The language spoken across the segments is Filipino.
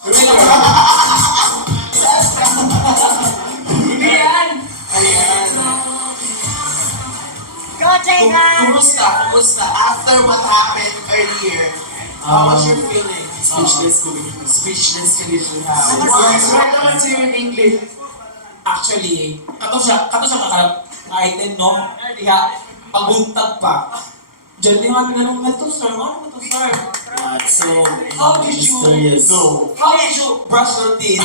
Hindi yan! Go, Jayhan! Kumusta? After what happened earlier, how was your feeling? Speechless ko. Speechless ka dito ha. Yes, right naman sa'yo in English. Actually, kato siya item, no? Kaya, pabuntag pa. Diyan din nga ganun nga to, sir. Ano to, sir? So, how did you, Mysterious. no, how did you brush your teeth?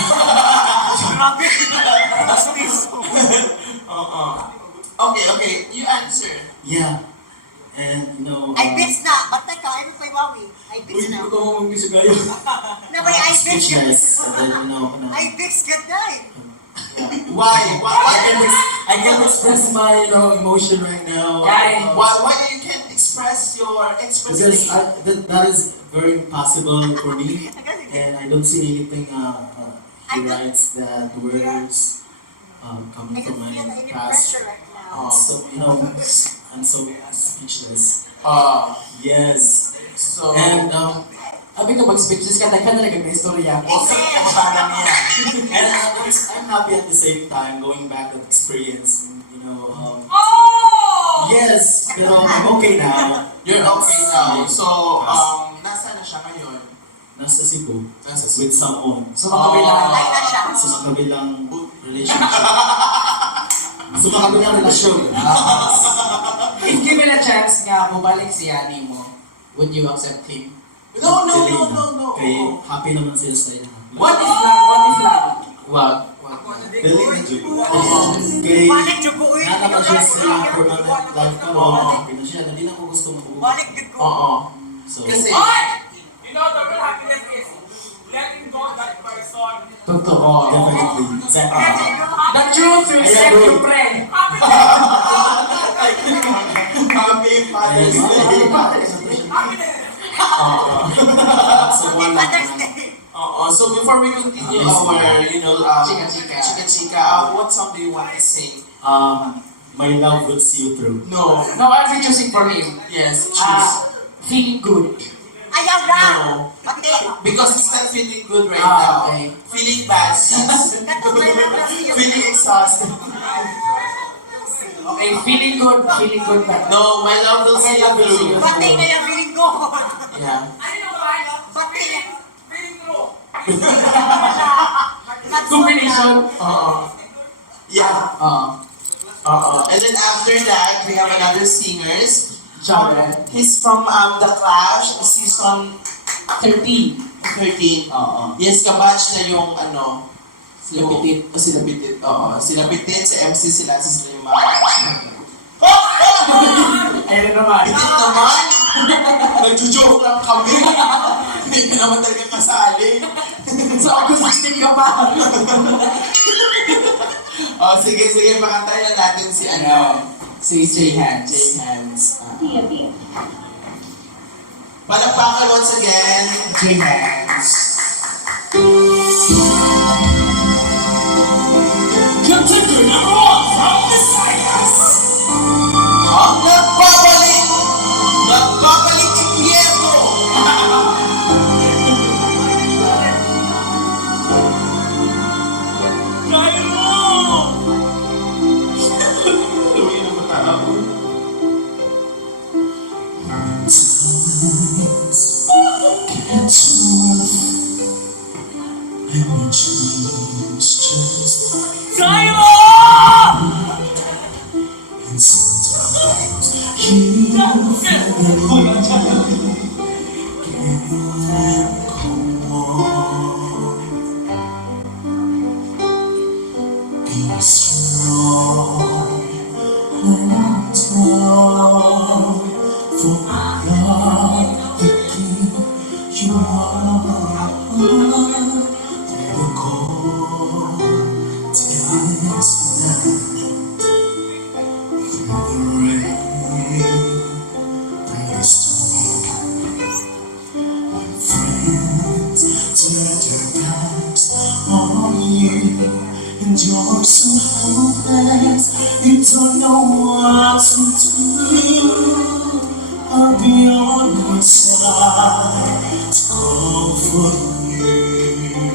Okay, you answer. Yeah. And, I bits na! Ba't ka? Ano pa yung wawi? I bits na. Ito mo mag-isip kayo. Nabay, I bits ka. speechless. And then, I bits ka na eh. Why? I can express my, emotion right now. Why you can't express your Because expression? that is very impossible for me. And I don't see anything, he writes that words I coming can from my feel any past. pressure right now. So, I'm so speechless. Yes. So, And, Sabi ko, pag-speechless ka, talaga may istorya. also, kapasalan niya. and I'm happy at the same time going back to the experience. Yes, pero I'm okay now. You're okay now. So, nasa na siya ngayon? Nasa Cebu Nasa with someone. So, makabilang. Like na siya. Sa makabilang relationship. Sa makabilang relasyon. If given a chance nga, mabalik si Yani mo, would you accept him? No. Okay, happy naman sila sa inyo. What if lang? Wag. Dali na dyan. Okay, Balik dyan ko, uy. nanaman siya silang permanent life ko. Happy na siya. Hindi na ako gusto mag-uwi. Balik dyan ko. Oo. So, Kasi, You know, the real happiness is letting go of that person. Totoo. definitely. Exactly. The truth will set you free. Happy Father's Day. Happiness. So, one Father's lang. Day. So before we continue our, chika, what song do you want to sing? My love will see you through. No. No, I'm choosing for him. Yes, choose. Feeling good. Ayaw na! No. Pati. Because he's not feeling good right Ah, now. okay. Feeling bad. Yes. Katulad na kasi yung... Feeling exhausted. Okay, feeling good ba? No, my love will see you through. Pati na yung feeling ko. Yeah. Pati. Feeling true. Combination. Yeah. And then after that, we have another singers. Genre. He's from The Clash, season 13. 13. Yes, kabatch na yung Sila Pitit. Sila Pitit. Sila Pitit, sa MC sila yung mga batch. Ayun naman. Pitit naman! Nagjo-joke lang kami. Hindi ka naman talaga kasali. So ako 16 ka pa. Sige, pakantayan na natin si Si J-Hands. J-Hands. Palakpakan once again, J-Hands. Contender number 1 from Visayas. Ang nagbabalik impyerno. And you're so hopeless, you don't know what to do. I'll be on your side to comfort you.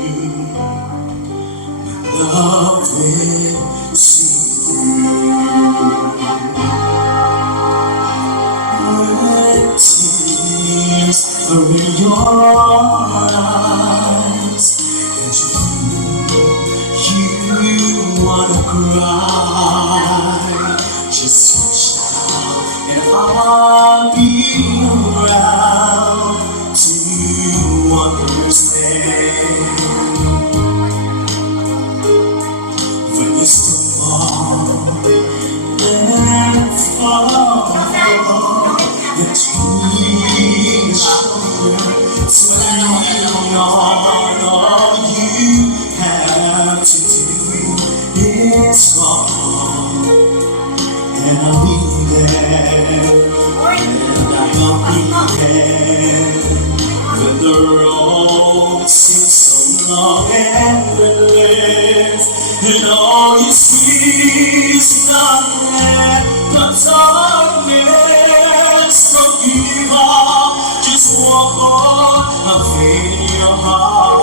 long and endless, and all you see is nothing but darkness. Don't give up, just walk on, have faith in your heart.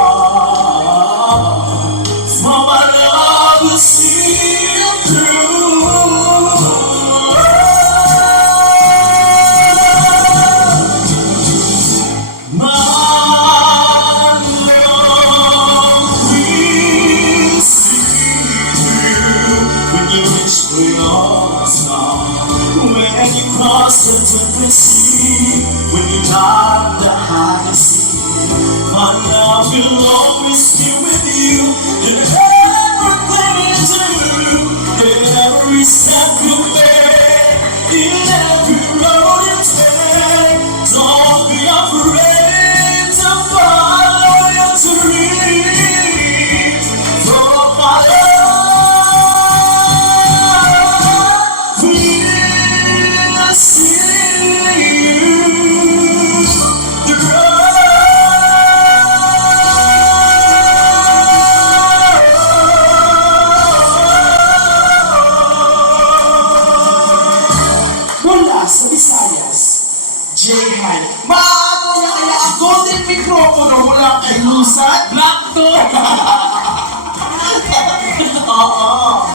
For my love will see you through. My love will see through when you reach for your star. When you cross the tempered sea, when you climb the highest sea, my love will always be with you in everything you do, in every step you make, in every road you take. Don't be afraid to follow your dreams, for my love will see you Mula sa Visayas, J. High. Maato na kaya ang golden microphone mula kay Lusan. Black to! Oo.